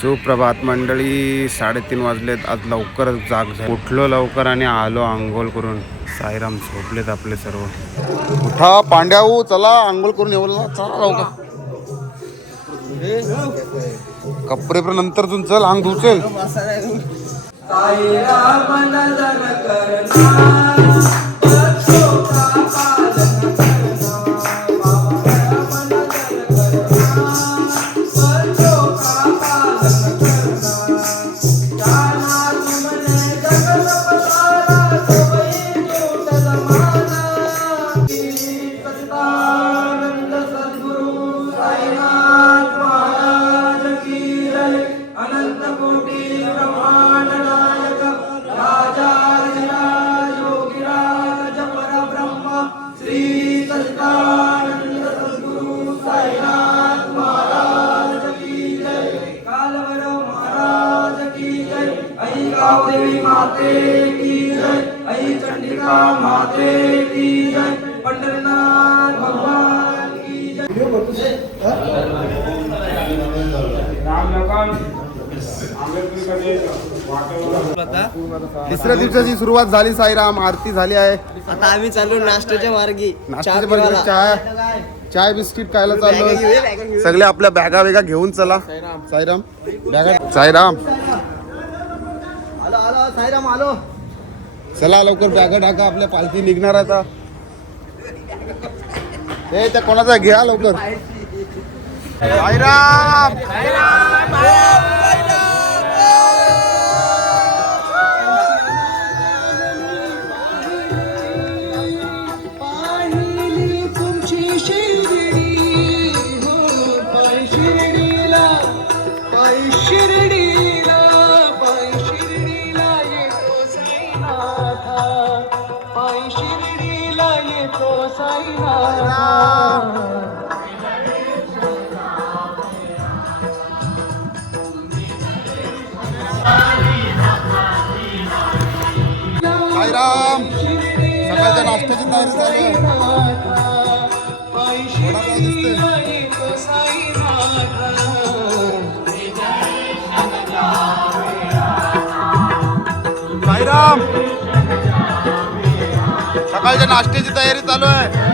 सुप्रभात मंडळी. 3:30 वाजलेत. आज लवकर जाग झाली. उठलो लवकर आणि आलो आंघोळ करून. साईराम झोपलेत आपले सर्व. उठा पांड्याऊ, चला आंघोळ करून येऊ. चला लवकर. कपडे पण नंतर तुझं चल, अंग धुचल. देवी माते की जय, आई चंडिका माते की जय, पंढरनाथ भगवान की जय. तिसऱ्या दिवसाची सुरुवात झाली. साईराम आरती झाली आहे. आता आम्ही चालू नाश्त्याच्या मार्गी. नाश्त्याच्या बरोबर चाय बिस्किट खायला चाललो. सगळे आपल्या बॅगा वेगा घेऊन चला. साईराम बॅगा. साईराम आलो साईराम आलो. चला लवकर बॅगा टाका. आपल्या पालखी निघणार आता. हे त्या कोणाचा घ्या लवकर. साईराम साईराम. सकाळच्या नाश्त्याची तयारी चालू आहे. वडापाव दिसतोय. साईराम सकाळच्या नाश्त्याची तयारी चालू आहे.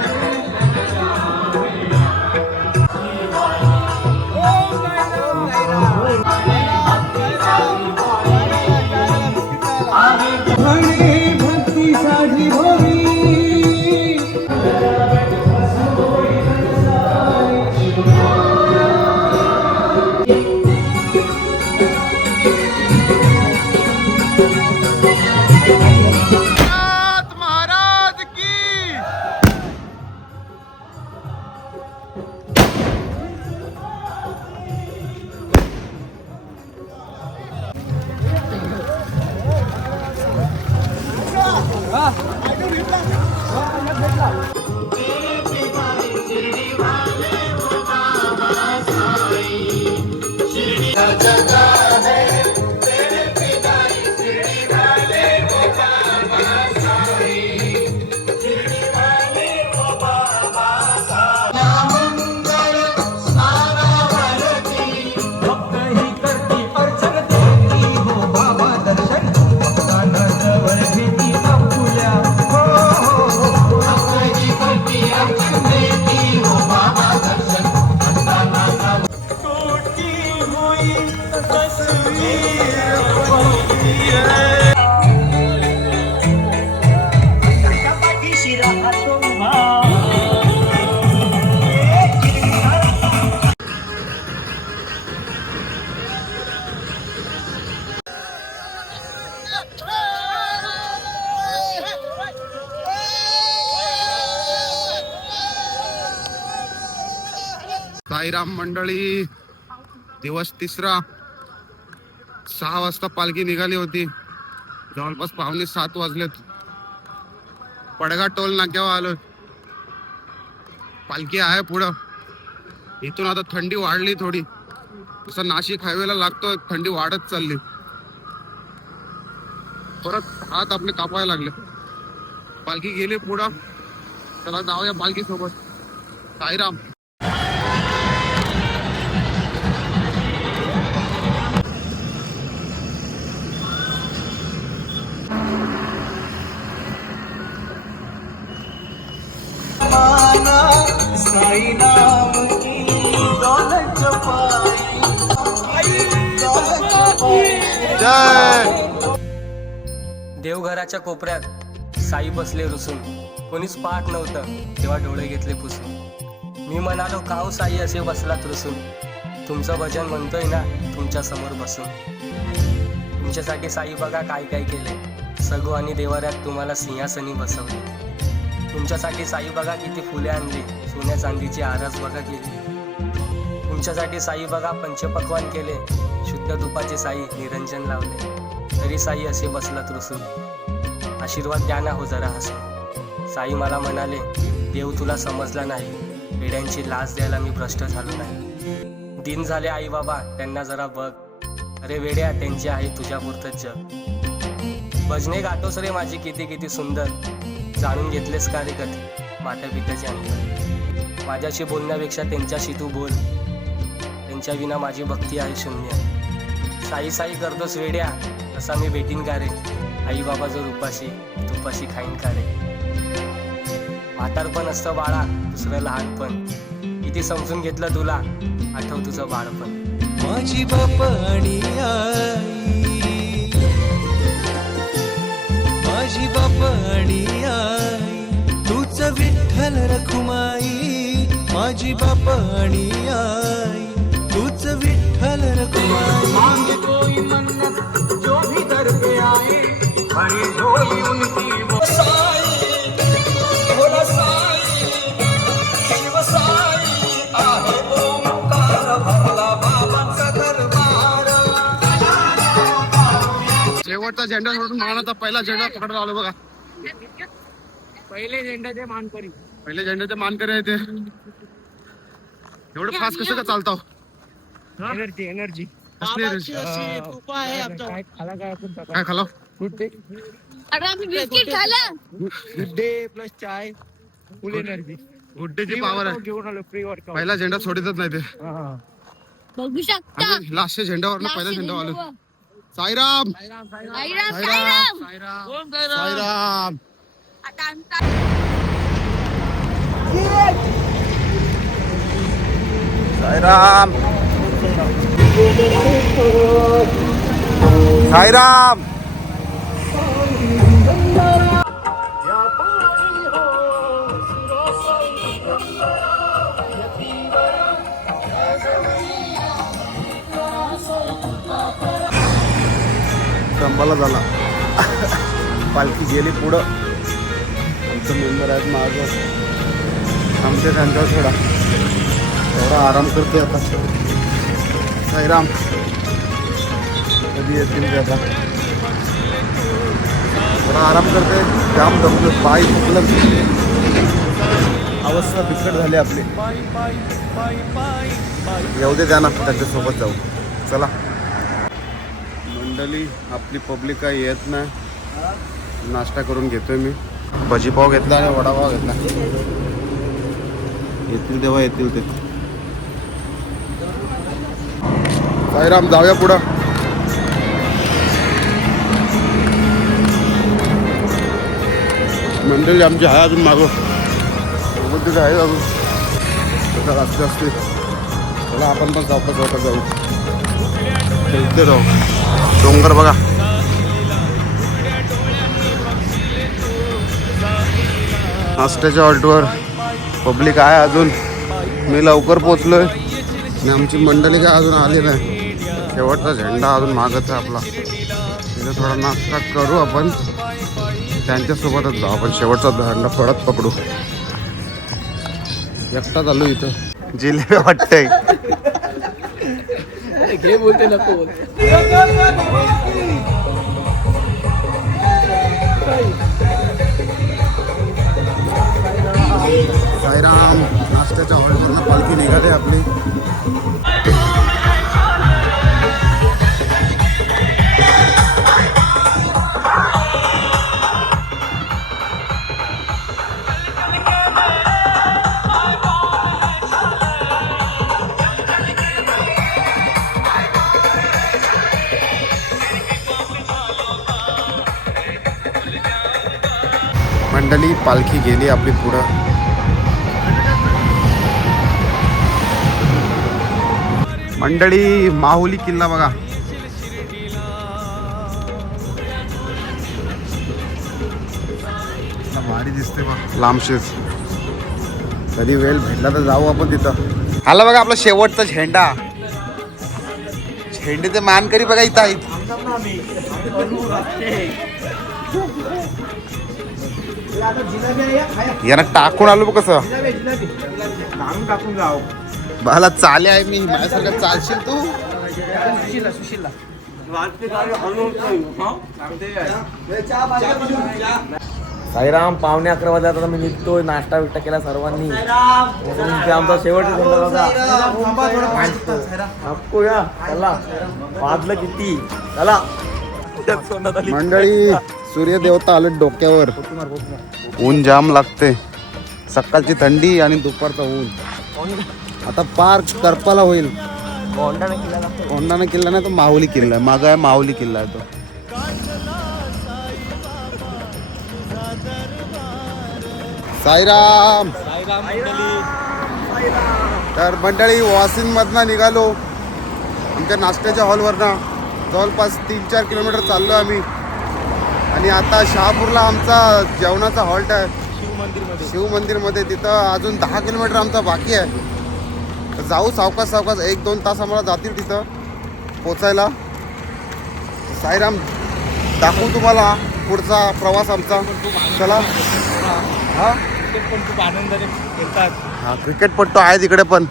साईराम मंडळी. दिवस तिसरा. 6 वाजता पालखी निघाली होती. जवळपास 6:45 वाजलेत. पडगा टोल नाक्यावर आलोय. पालखी आहे पुढं. इथून आता थंडी वाढली थोडी. जसं नाशिक हायवेला लागतो थंडी वाढत चालली. परत हात आपले कापायला लागले. पालखी गेली पुढं. चला जाऊया पालखी सोबत. साईराम. साई नाम की दौलत जपाई, दौलत जपाई। जय देवघराच्या कोपऱ्यात साई बसले रुसून, कोणीच पाहत नव्हतं तेव्हा डोळे घेतले पुसून. मी म्हणालो काऊ साई असे बसलात रुसून, तुमचं भजन म्हणतोय ना तुमच्या समोर बसून. तुमच्यासाठी साई बघा काय काय केले, सगू आणि देवाऱ्यात तुम्हाला सिंहासनी बसवले. तुमच्यासाठी साई बघा किती फुले आणली, सोन्या चांदीची आरास बघा केली. तुमच्यासाठी साई बघा पंचपक्वान केले, शुद्ध तुपाचे साई निरंजन लावले. तरी साई असे बसलात रुसून, आशीर्वाद द्या ना हो जरा हसून. साई मला म्हणाले देव तुला समजला नाही, पिढ्यांची लाच द्यायला मी भ्रष्ट झालो नाही. दिन झाले आई बाबा त्यांना जरा बघ, अरे वेड्या त्यांची आहे तुझ्या पुरतच जग. भजने गातोस रे माझी किती किती सुंदर, जाणून घेतलेस का रे कधी माता पित्याचे अंतर. माझ्याशी बोलण्यापेक्षा त्यांच्याशी तू बोल, त्यांच्या विना माझी भक्ती आहे शून्य. साई साई करतोस वेड्या असा मी भेटीन का रे, आई बाबा जो उपाशी तुपाशी खाईन का रे. म्हातारपण असतं बाळा दुसरं लहानपण, किती समजून घेतलं तुला आठव तुझं बाळपण. माझी बापाणी आई, माझी बापाणी आई, तूच विठ्ठल रखुमाई. माझी बापाणी आई, तूच विठ्ठल रखुमाई. मांगे कोई मन्नत जो भी दर पे आए, बड़ी झोली उनकी वो साई, भोला साई, शिव साई आहे ओंकार भरला बाबांचा दरबार. शेवटचा झेंडा सोडून मानाचा पहिला झेंडा पकडला आलो बघा. पहिले झेंडाचे मानकरी, पहिले झेंड्याचे मानकरी आहे ते. एवढं फास्ट कसं का चालतो? Energy energy. काय खालो? बिस्किट खाल्लं. गुड्डे प्लस चाय फुल एनर्जी. गुड्डेची पावर आहे. घेऊन आलो फ्री वर्कआउट. पहिला झेंडा सोडतच नाही ते. बघू शकता. आम्ही लास्टच्या झेंड्यावर पहिला झेंडा आलो. साईराम साईराम साईराम साईराम. साईराम. आता आमचा साईराम साईराम. संभाला झाला. पालखी गेली पुढं. आमचं मेंबर आहेत माझं, आमचे त्यांच्यावर थोडा थोडा आराम करते आता. साईराम कधी येतील ते आता. थोडा आराम करते, जाम दमलं, पाय दुखलं, अवस्था बिकट झाली आपली. येऊ दे त्यांना, त्यांच्यासोबत जाऊ. चला मंडळी, आपली पब्लिक काही येत नाही. नाश्ता करून घेतोय मी. भजीपाव घेतला आणि वडापाव घेतला. येतील तेव्हा येतील ते. साईराम जाऊया पुढं. मंडळी आमची आहे अजून मागं, सोबत तिथे आहे अजून. तसं असते असते. चला आपण पण चौकात जाऊ. इथे जाऊ. डोंगर बघा. नाश्त्याच्या हॉल्टवर पब्लिक आहे अजून. मी लवकर पोचलोय आणि आमची मंडळी काय अजून आली नाही. शेवटचा झेंडा अजून मागच आहे आपला. तिथे थोडा नाश्ता करू आपण, त्यांच्यासोबतच जाऊ आपण. शेवटचा झेंडा परत पकडू. एकटा चालू इथं. जिलेबी वाटतंय. घे बोलते नको बोल. साईराम. नाश्त्याच्या हॉलवरनं पालखी निघाली आपली. मंडळी पालखी गेली आपली पुढं. मंडळी माहुली किल्ला बघा. भारी दिसते बघ लांबशेच. कधी वेळ भेटला तर जाऊ आपण तिथं. आला बघा आपला शेवटचा झेंडा. झेंडे ते मानकरी बघा इथं आहेत. यांना टाकून आलो बघ कसं. टाकून जाऊ. मला चाले आहे मी माझ्यासारखं चालशील तू. साईराम, 11:15 वाजता आता मी निघतोय. नाश्ता बिष्टा केला सर्वांनी. आमचा शेवटचा नको या. चला वाजलं किती. चला मंडळी सूर्य देवता आले डोक्यावर. ऊन जाम लागते. सकाळची थंडी आणि दुपारचा ऊन. आता पार करपाला होईल. कोंडाणा किल्ला नाही तो माहुली किल्ला आहे. मागं आहे माहुली किल्ला आहे तो. साईराम. तर मंडळी वॉसिन मधनं निघालो आमच्या नाश्त्याच्या हॉलवरनं. जवळपास 3-4 किलोमीटर चाललो आम्ही. आणि आता शहापूरला आमचा जेवणाचा हॉल्ट आहे शिव मंदिरमध्ये. तिथं अजून 10 किलोमीटर आमचा बाकी आहे. तर जाऊ सावकाश सावकाश. 1-2 तास आम्हाला जातील तिथं पोचायला. साईराम दाखवू तुम्हाला पुढचा प्रवास आमचा. चला. हा खूप आनंदाने खेळतात. हा क्रिकेटपट्टू आहे तिकडे पण.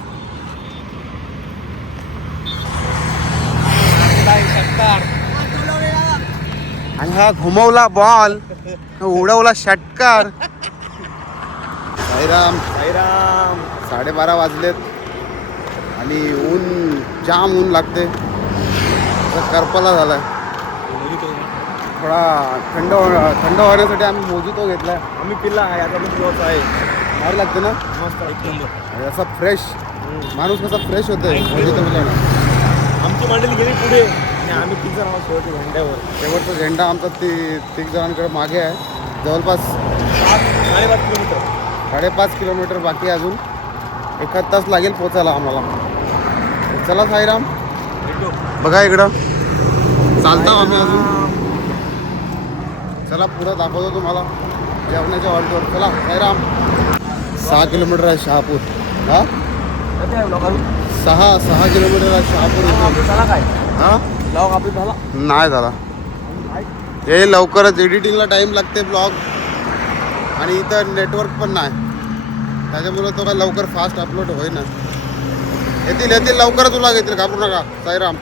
आणि हा घुमवला बॉल, उडवला षटकार. साईराम. 12:30 वाजलेत आणि ऊन जाम ऊन लागते. करपाला झालाय. थोडा थंड होण्यासाठी आम्ही मोजितो घेतलाय. आम्ही पिल्ला याचा पण क्लोज आहे. भारी लागते ना. मस्त एक नंबर. असा फ्रेश माणूस कसा फ्रेश होतोय मोजितो पिल्यानं. आमची मंडळी गेली पुढे आणि आम्ही 3 जण आहोत शेवटच्या झेंड्यावर. शेवटचा झेंडा आमचा 3 जणांकडे मागे आहे. जवळपास 5.5 किलोमीटर. 5.5 किलोमीटर बाकी आहे अजून. 1 तास लागेल पोचायला आम्हाला. चला साईराम. बघा इकडं चालता आम्ही अजून. चला पुढं दाखवतो तुम्हाला जेवणाच्या हॉल्टवर. चला साईराम. 6 किलोमीटर आहे शहापूर. हा 6 किलोमीटर आहे शहापूर. झाला काय हा ब्लॉग आपली झाला नाही झाला. हे लवकरच एडिटिंगला टाईम लागते ब्लॉग. आणि इथं नेटवर्क पण नाही. त्याच्यामुळे तो काय लवकर फास्ट अपलोड होईना. येतील लवकर तुला घेतील. घाबरू नका साईराम.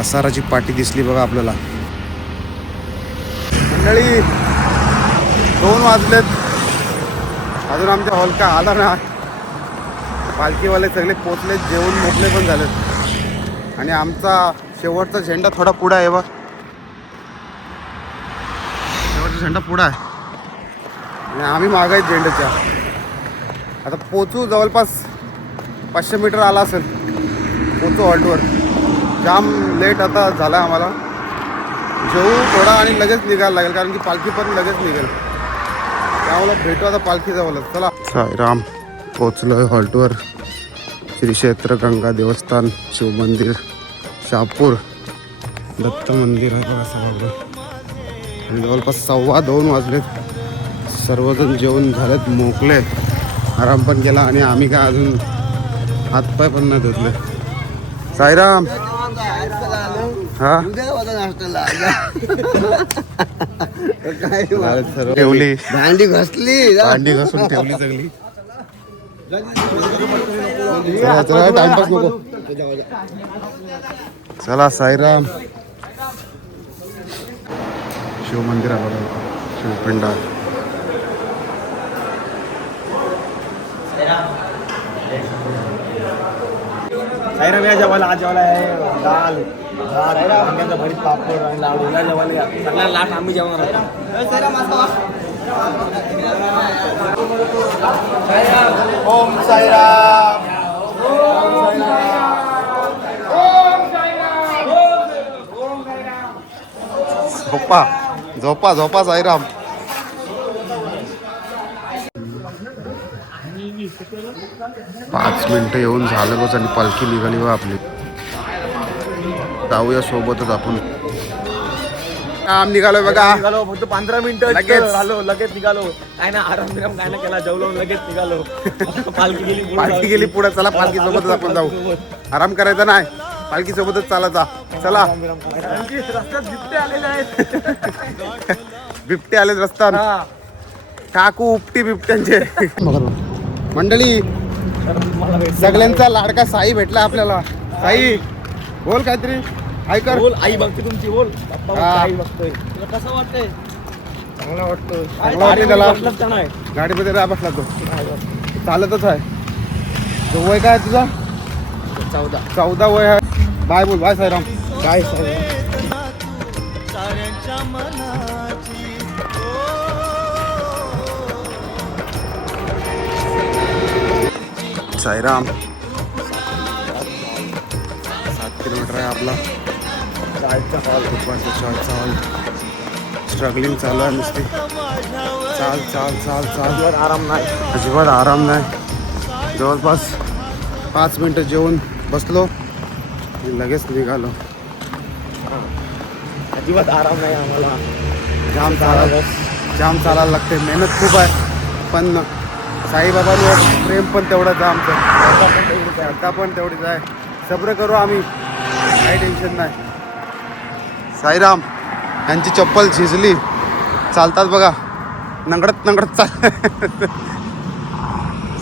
असाराची पाटी दिसली बघा आपल्याला. मंडळी 2 वाजलेत अजून आमच्या हॉल का आला ना. पालखीवाले सगळे पोचले. जेवण मोकळे पण झालेत. आणि आमचा शेवटचा झेंडा थोडा पुढा आहे बघ. शेवटचा झेंडा पुढा आहे आणि आम्ही मागे आहेत झेंड्याच्या. आता पोचू जवळपास 500 मीटर आला असेल. पोचू हॉल्टवर. जाम लेट आता झाला आम्हाला. जेवू थोडा आणि लगेच निघायला लागेल कारण की पालखी पण लगेच निघेल. त्यामुळे भेटू आता पालखी जवळच. चला साईराम. पोचलोय हॉल्टवर. श्री क्षेत्र गंगा देवस्थान शिव मंदिर शहापूर दत्त मंदिर आहे बघा सगळं. आणि जवळपास 2:15 वाजलेत. सर्वजण जेवण झालेत मोकले. आराम पण केला आणि आम्ही काय अजून हातपाय पण नाही धुतले. साईराम. हा ठेवली भांडी घसली. भांडी घासून ठेवली सगळी. चला टाइमपास नको. चला साईराम. शिव मंदिर आहे बघा. शिवपिंड आहे. साईराम या जेवायला. आज जेवायला आहे दाल भात वांग्याचा भरीत पापड आणि लाडू. या जेवायला या. सगळ्या लाट आम्ही जेवणार आहोत. ओम साईराम. झोपा साईराम. 5 मिनिटं येऊन झालं बस आणि पालखी निघाली व आपली. जाऊया सोबतच आपण. काम निघालो बघा. निघालो फक्त 15 मिनिटं लगेच. झालो, लगेच निघालो. काय ना आराम बिराम काय ना केला, जेवलो लगेच निघालो. पालखी गेली पुढे. पालखी गेली पुढे. चला पालखी सोबतच आपण जाऊ. आराम करायचा नाही, पालखी सोबतच चालायचा. चला. रस्त्यात बिबटे आलेले आहेत. बिबटे आले रस्त्यात. हा. काकू उपटी बिबट्यांचे. मंडळी सगळ्यांचा लाडका साई भेटला आपल्याला. साई बोल काहीतरी. ऐकर. बोल, आई बघते तुमची, बोल. पप्पा बघते, हा. आई बघतोय. तुला कसं वाटतंय? चांगला वाटतोय. चांगला वाटतंय त्याला. बसलाच का नाही? गाडीमध्ये राहा बसला तो. चालतच आहे. तो वय काय आहे तुझा? 14 वय आहे. बाय बोल. बाय साईराम. काय सांगू? साऱ्यांच्या मनाची साईराम. 7 किलोमीटर आहे आपला. दुपारचा चहाचा हॉल. स्ट्रगलिंग चालू आहे नुसती. चाल चाल चाल चाल. आराम नाही. अजिबात आराम नाही. जवळपास 5 मिनटं जेवून बसलो आणि लगेच निघालो. अजिबात आराम नाही आम्हाला. जाम चालायला लागते. मेहनत खूप आहे पण साईबाबांवर प्रेम पण तेवढंच आहे आमचं. आता पण तेवढीच आहे. सब्र करू आम्ही, काही टेन्शन नाही. साईराम यांची चप्पल झिजली. चालतात बघा, नंगडत नंगडत चाल.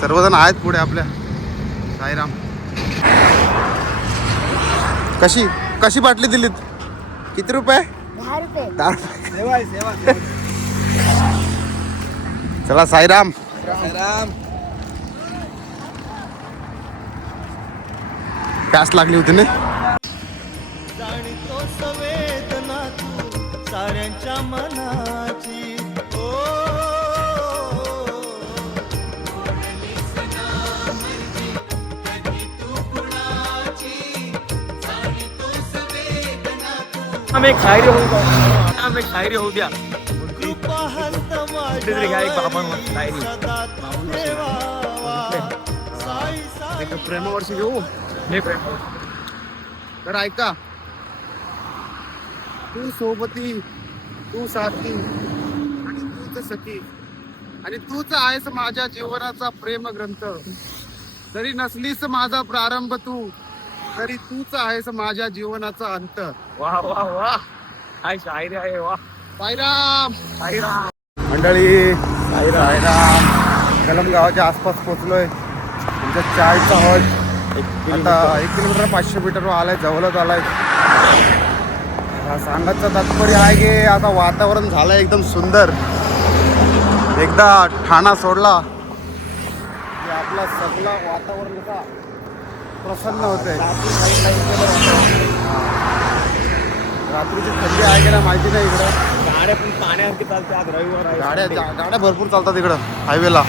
सर्वजण आहेत पुढे आपल्या. साईराम. कशी कशी बाटली दिलीत? किती रुपये? 10 रुपये. सेवा आहे, सेवा. चला साईराम. प्यास लागली होती ना. जाणतो संवेदना तू साऱ्यांच्या मनाची. ओ आम्ही एक शायरी होऊ द्या. आम्ही एक शायरी होऊ द्या. कृपा हस्त कुठेतरी घ्या एक बाबांवर शायरी. सदा ठेवावा. साई साई एक प्रेमावर्षी घेऊ. हे प्रेम. तर ऐका. तू सोबती, तू साथी आणि तूच सखी आणि तूच आहेस माझ्या जीवनाचा प्रेम ग्रंथ. जरी नसलीस माझा प्रारंभ तू, तरी तूच आहेस माझ्या जीवनाचा अंत. वा वा वा. काय शायरी आहे. वा. साईराम. साईराम. मंडळी साईराम. कलम गावाच्या आसपास पोचलोय. आमच्या चायचा हॉल आता 1 किलोमीटर 500 मीटरवर आलाय. जवळच आलाय. सांगायचं तात्पर्य आहे की आता वातावरण झालंय एकदम सुंदर. एकदा ठाणा सोडला की आपला सगळा वातावरण असा प्रसन्न होते. रात्रीची थंडी आहे की नाही माहिती नाही इकडं. गाड्या पण पाण्यावरती चालते. आज रविवार आहे. गाड्या भरपूर चालतात इकडं हायवेला.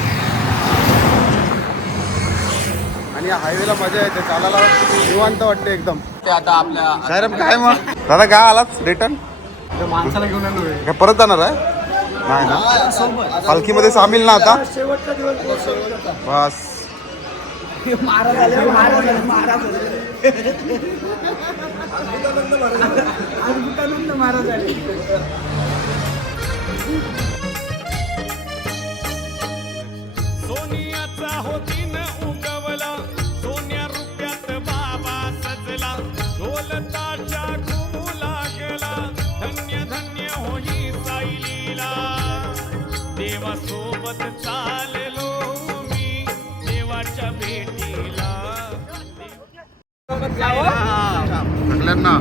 आणि या हायवेला मजा येते चालायला. निवांत वाटते एकदम. ते आता आपल्या साईराम काय मग दादा काय आलाच रिटर्न? माणसाला घेऊन आलो. काय परत जाणार आहे? नाही ना, पालखीमध्ये सामील ना आता. शेवटचा दिवस. बस. महाराज आले. महाराज आले. सोनियाचा होतीनं उगवला. सोन्या रुपयात बाबा सजला. ढोल ताशा घुमू लागला. धन्य धन्य होई साई लीला. देवा सोबत चाललो मी देवाच्या भेटीला. सगळ्यांना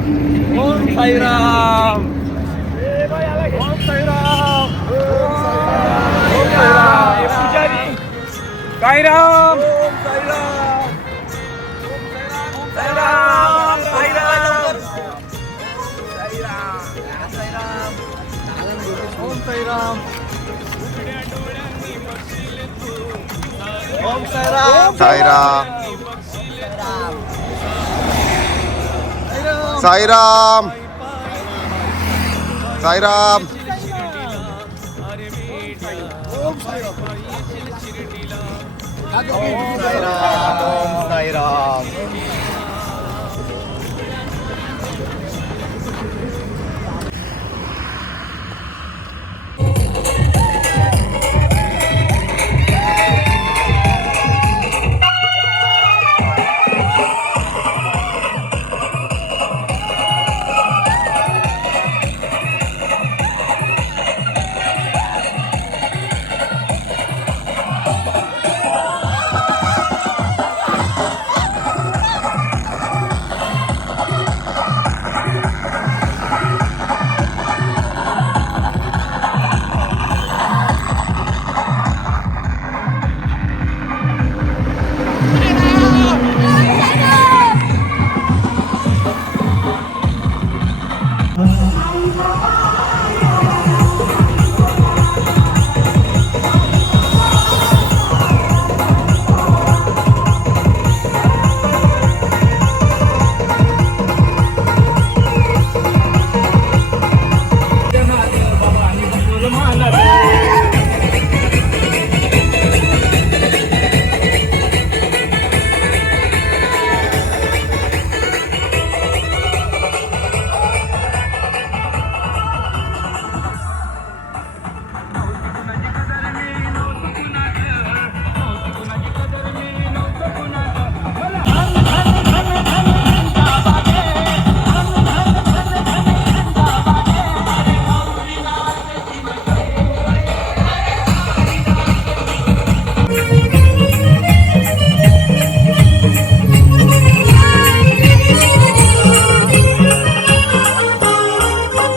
ओम साईराम. ओम साईराम. ओम साईराम. पुजारी साईराम. ओम साईराम. ओम साईराम. साईराम. ओम साईराम. ओम साईराम. साईराम. साईराम. साईराम.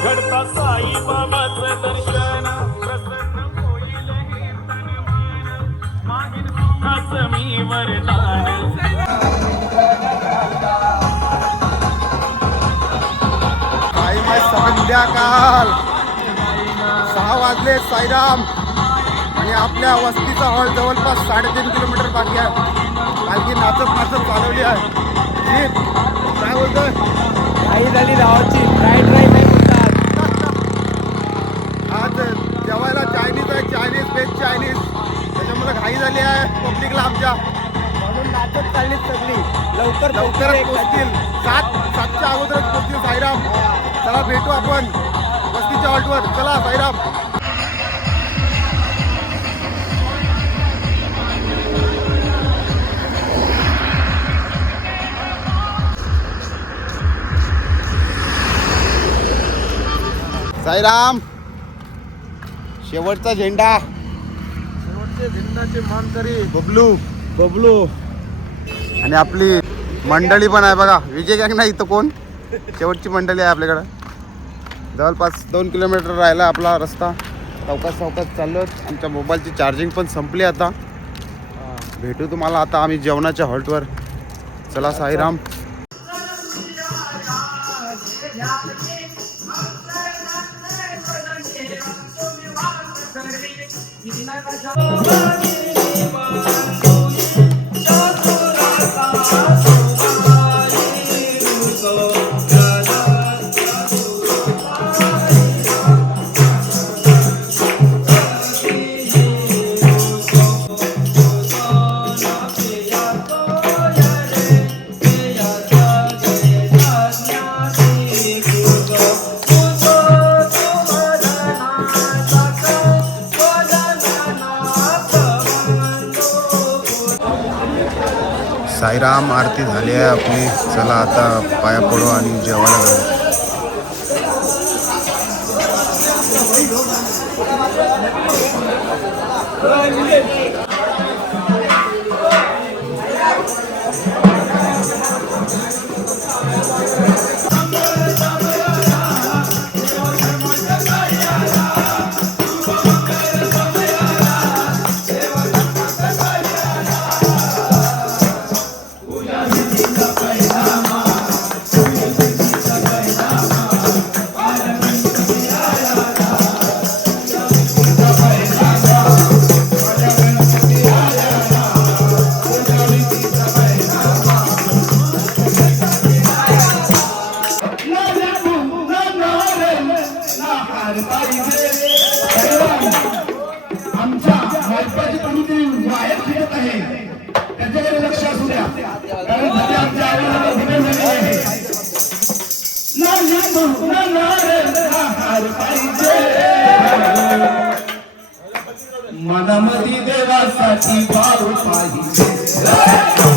घडता साई बाबाचं दर्शन प्रसन्न होईल हे तन मन मागील सुखाचं मी वरदान काही माय संध्याकाळ 6 वाजले साईराम आणि आपल्या वस्तीचा हॉल जवळपास 3.5 किलोमीटर बाकी आहे. पालखी नाचत नाचत चालवली आहे. जीप, काय बोलतोय? काही झाली रावाची राईट राईट नाही बोलतात. आज जेवायला चायनीज आहे, चायनीज व्हेज चायनीज. त्याच्यामुळे घाई झाली आहे पब्लिकला आमच्या. म्हणून नाचत चालली सगळी. लवकर लवकरच पोचतील. 7च्या अगोदरच पोचतील साईराम. चला भेटू आपण वस्तीच्या हॉल्टवर. चला साईराम. साईराम, शेवटचा झेंडा. शेवटचे झेंडाचे मानकरी बबलू बबलू. आणि आपली मंडळी पण आहे बघा. विजय गँग नाही इथं कोण. शेवटची मंडळी आहे आपल्याकडं. जवळपास 2 किलोमीटर राहिला आपला रस्ता. सावकाश चाललो. आमच्या मोबाईलची चार्जिंग पण संपली आता. भेटू तुम्हाला आता आम्ही जेवणाच्या हॉल्टवर. चला साईराम. साईराम आरती झाली आहे आपली. चला आता पाया पडू आणि जेवायला जाऊ. आमच्या भाजपाची कोणीतरी वायर फिरत आहे मनामध्ये देवासाठी भाव पाहिजे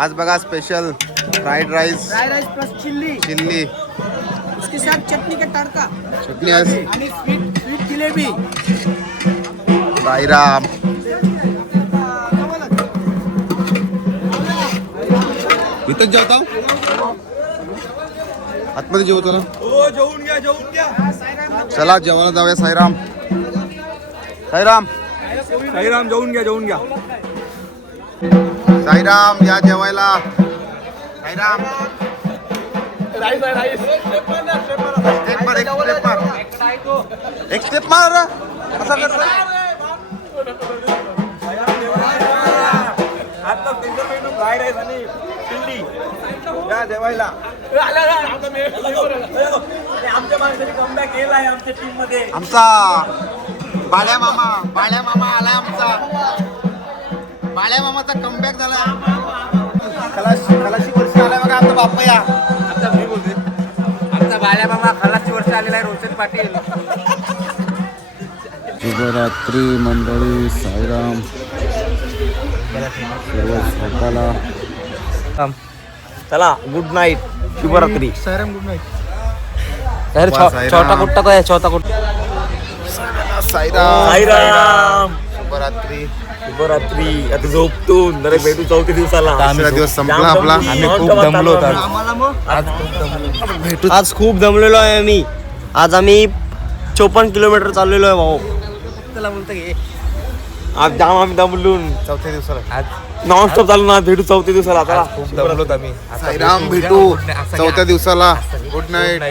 आज बघा special fried rice plus chilli chilli उसके साथ चटनी का तड़का चटणी आज आणि स्वीट जिलेबी साईराम इथंच जेवता आतमध्ये जेवतो ना चला जेवायला जाऊया साईराम. साईराम साईराम जेवून घ्या. साईराम या जेवायला. साईराम स्टेप मार, एक स्टेप मार. कसा करतो? आता त्यांचं मेनू गाईड आहे आणि पिंडी या जेवायला. आमच्या माणसाने कमबॅक केलाय आमच्या टीम मध्ये. आमचा बाळ्या मामा आलाय. आमचा बाळ्या मामाचा कमबॅक झाला. खलाशी वर्षी आलाय बघा आमचा बापया. आता मी बोलते आमचा बाळ्या मामा खलासी वर्ष आलेला आहे रोशन पाटील. शुभरात्री मंडळी. साईराम सर्व झोपाला. चला गुड नाईट. शुभरात्री. Sairam good night. छोटा कुट्टा तो आहे छोटा कुट्टा. साईराम शुभरात्री. शुभरात्री. आता झोपतो जरा भेटू 4 दिवसाला. दुसरा दिवस संपला आपला. आम्ही खूप दमलो आज खूप दमलेलो आहे आम्ही. आज आम्ही 54 किलोमीटर चाललेलो आहे भाऊ. त्याला म्हणतो की आज जाम आम्ही दमलून 4थ्या दिवसाला. आज नॉनस्टॉप चालू ना. भेटू 4 दिवसाला. आता साईराम भेटू 4थ्या दिवसाला. Good night.